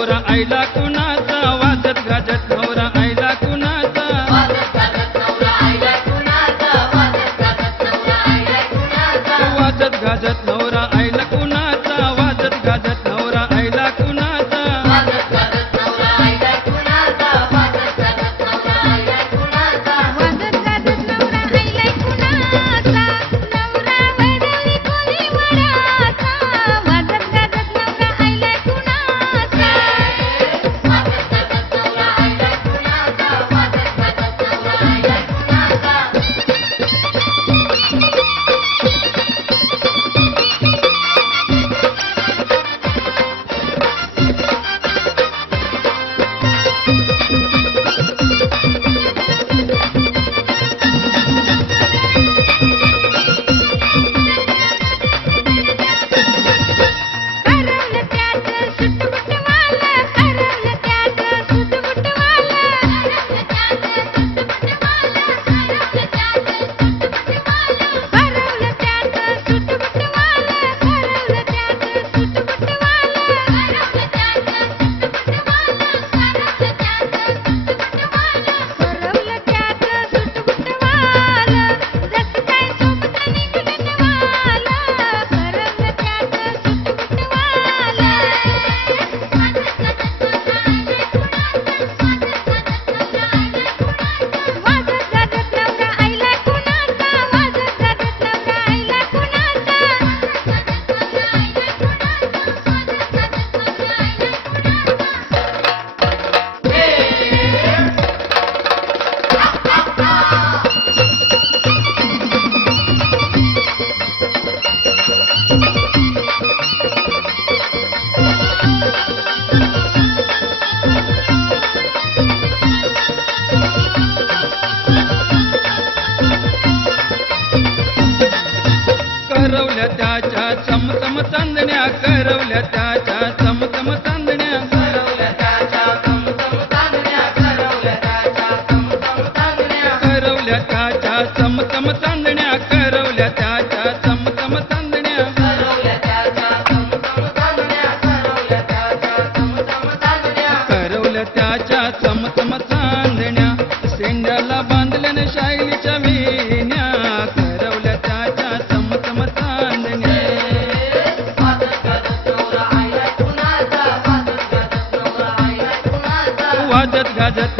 भोवरा आईला कुणाचा वाजत गाजत भोवरा त्याच्या चमचम चांदण्या करवल्या त्याच्या चमचम चांद गजत गजत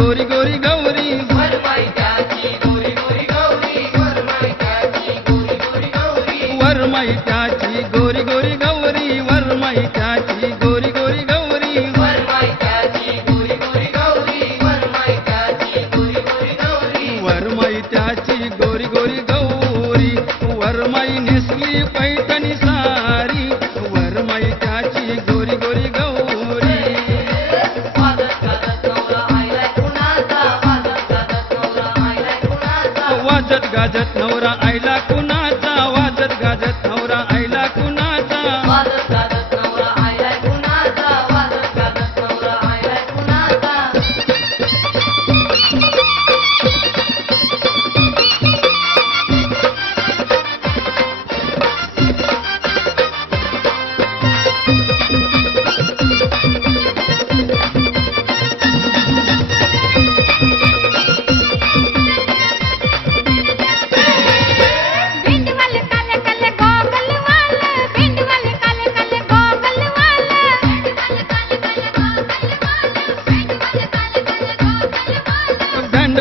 गोरी गोरी गौरी। वरमाई गोरी गोरी गौरी। वरमाई गौरी गौरी वरमाई नेसली पैठ गाजत नवरा आईला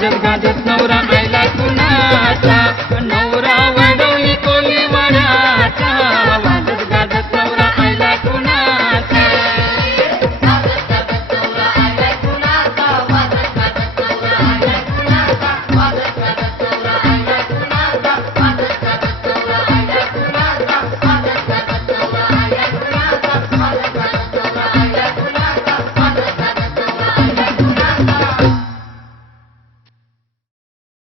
गाजत गाजत नवरा मेला कुणाचा?